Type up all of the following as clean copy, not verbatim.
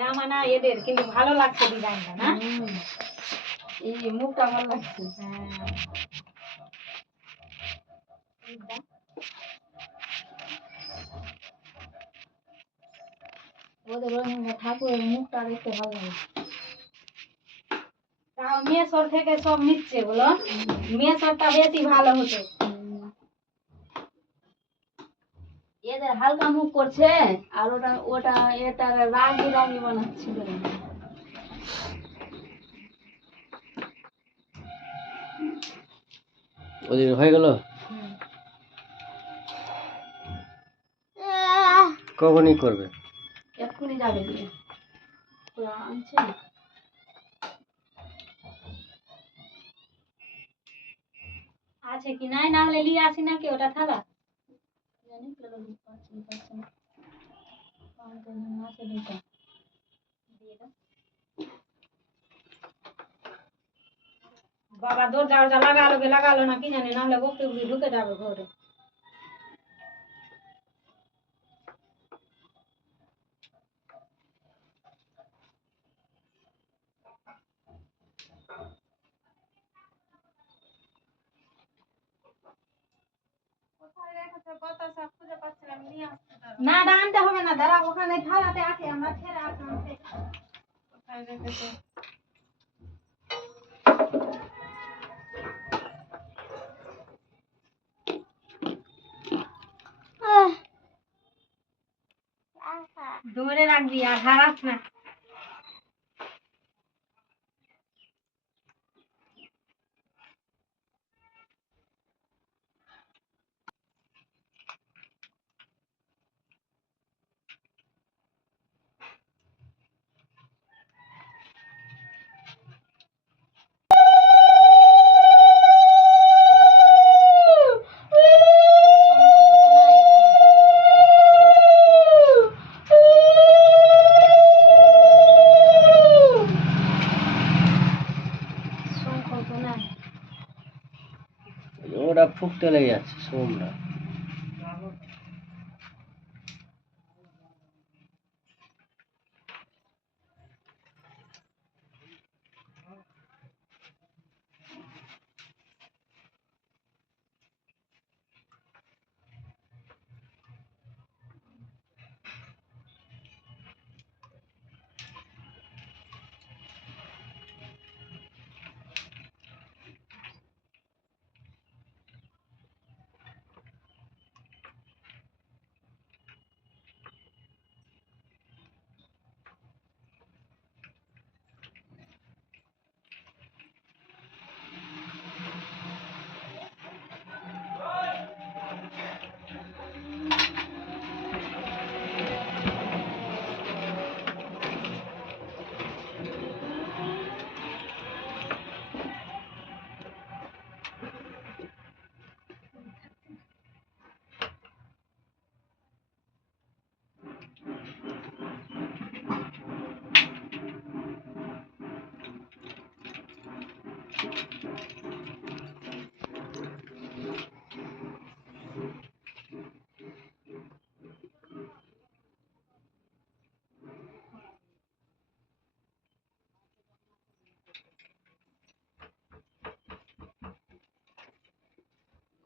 জামা না এদের, কিন্তু ভালো লাগছে ডিজাইনটা না? এই মুখটা ভালো লাগছে। ওদের ঠাকুরের মুখটা দেখতে ভালো লাগে। তাও মেসর থেকে সব নিচ্ছে বলো, মেসরটা বেশি ভালো হতো। এদের হালকা মুখ করছে, আর ওটা এটা রাগি রাগি বানাচ্ছিল। ওদের হয়ে গেল, কখনই করবে? এক্ষুনি যাবে দিয়ে আনছে। আছে কি নাই, না হলে নিয়ে আসি নাকি ওটা থালা? বাবা দরজা লাগালো না কি জানি, নাহলে বকতে ঢুকে যাবে ঘরে। না আনতে হবে না, দাঁড়া, ওখানে থালাতে আছে, আমরা ছেড়ে আসলাম। কোথায় রেখেছে? দূরে রাখবি আর হারাস না। ওরা ফুকতে লেগে যাচ্ছে সোমরা।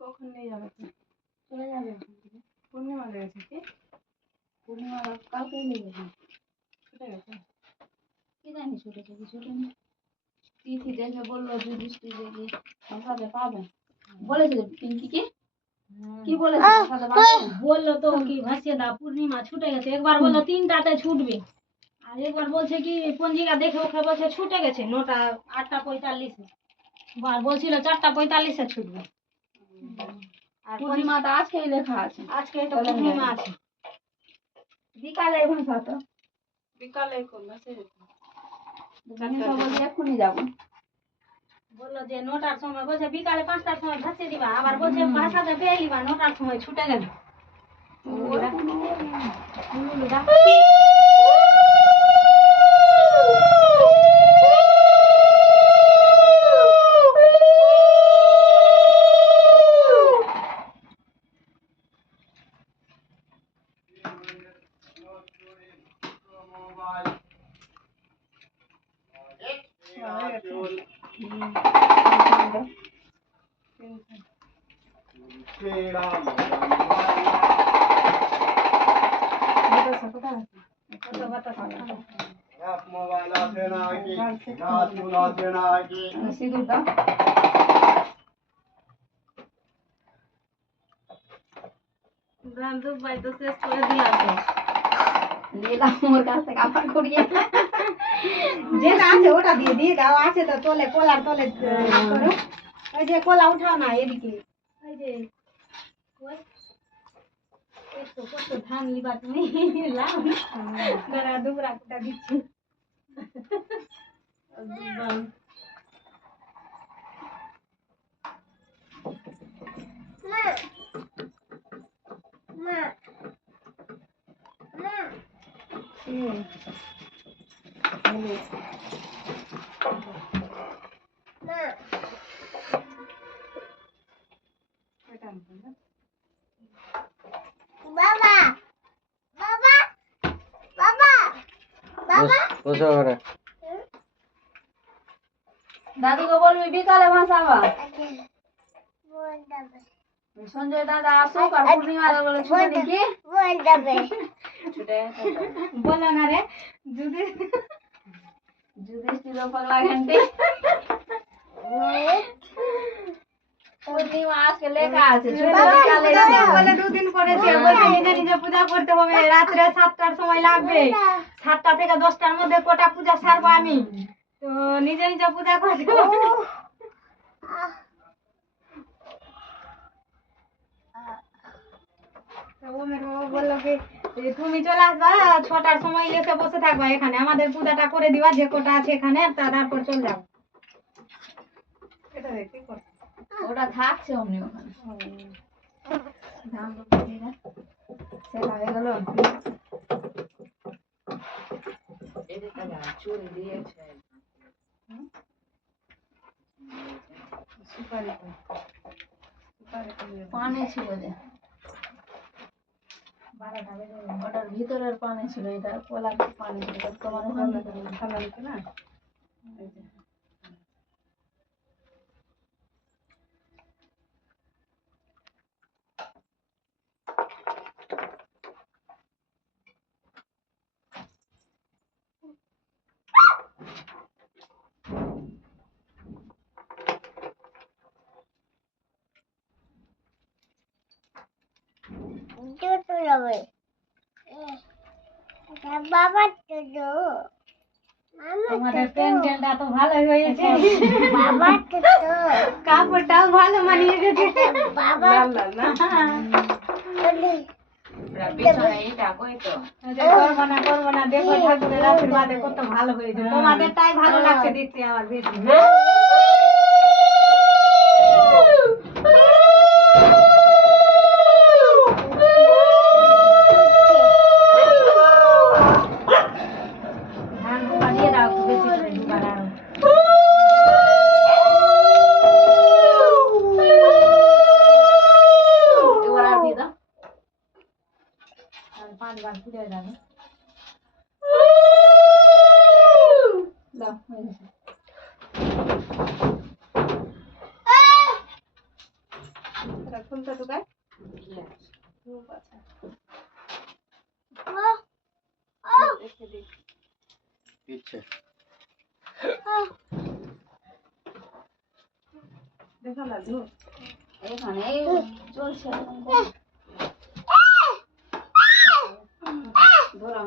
কখন নিয়ে যাবে? চলে যাবে। পূর্ণিমা লেগেছে কি? পূর্ণিমা কালকে নিয়ে যাবে। ছুটে গেছে কি জানি, ছুটেছে কি ছুটেনি। তিথি দেখে বললো যুধিষ্ঠির দেখি সংসারে পাবে বলেছে। পিঙ্কি কি বলেছে? বললো তো কি ভাসিয়ে দাও, পূর্ণিমা ছুটে গেছে। একবার বললো 3টাতে ছুটবে, আর একবার বলছে কি পঞ্জিকা দেখে ওকে বলছে ছুটে গেছে 9টা 8:45-এ, আর বলছিল 4:45-এ ছুটবে। আর পূর্ণিমাটা আজকেই লেখা আছে, আজকে তো পূর্ণিমা আছে। বিকালে ভাষা তো বিকালে করলো, এক্ষুনি যাবো। বললো যে 9টার সময়, বলছে বিকালে 5টার সময় ভাসিয়ে দিবা, আবার বলছে ভাষাতে পেয়ে দিবা 9টার সময় ছুটে গেল। কত বাতাসা সিঁদুর দাও। রান্ধু ভাই তো শেষ করে দিলাছে নিলাম ওর কাছ থেকে আবার করিয়ে। যেটা আছে ওটা দিয়ে দিয়ে দাও আছে তো তোলে কোলার তোলে করো ওই যে কোলা উঠাও না এদিকে ওই যে ওই একটু কত ধান লিবা তুমি লাও দাঁড়া দুবরা কুটা দিচ্ছি বসো ওখানে। দাদুকে বলবি বিকালে ভাসাবা। সঞ্জয় দাদা আসুক আর পূর্ণিমা বলে ছুটে নাকি ছুটে বলো না রে যদি যুধিষ্ঠির পাগলা ঘন্টে পূর্ণিমা আজকে লেখা আছে বলে দুদিন করেছে বলছে নিজে নিজে পূজা করতে হবে রাত্রে 7টার সময় লাগবে 7টা থেকে 10টার মধ্যে কোটা পূজা সারবো আমি তো নিজে নিজে পূজা করতে হবে তো ওমের বাবা বললো কি যে তুমি চলে আসবা 6টার সময় এসে বসে থাকবা এখানে আমাদের পূজাটা করে দিবা যে কোটা আছে এখানে তারপর চলে যাবো এটা কি করতে ওটা থাকছে অমনি ওখানে ধান সেটা হয়ে গেল চুরি দিয়েছে পানি ছিল যে ওটার ভিতরের পানি ছিল এটা কলার পানি ছিল তোমার ওখানে না তোমাদের প্যান্ডেলটা তো ভালো হয়েছে কাপড়টাও ভালো মানিয়ে গেছে করবো না দেখো ঠাকুরের আশীর্বাদে কত ভালো হয়েছে তোমাদেরটাই ভালো লাগছে দেখতে আমার বেশি ধান বাড়িয়ে দাও বেশি করে দুবার আরো এবার আর দিয়ে দাও 5বার ফুটে যাবে দাও হয়ে গেছে খুলতে তো গায়ে ইচ্ছে দেখো লালু এখানে চলছে ধরো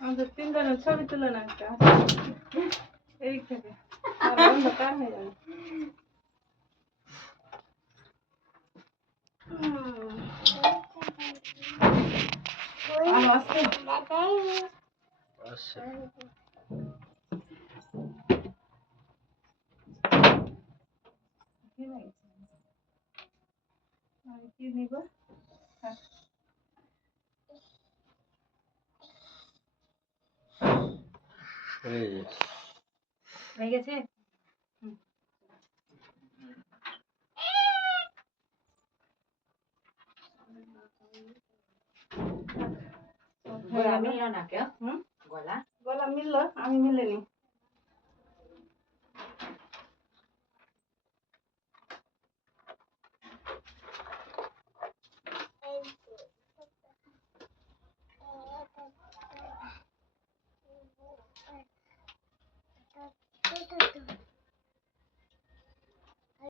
আমাদের তিনজনের ছবি তুলে না একটা এদিক থেকে অন্ধকার হয়ে যাবে আলো আসছে আচ্ছা কি নিব এই যে হয়ে গেছে গলা মিললো আমি মিলেনি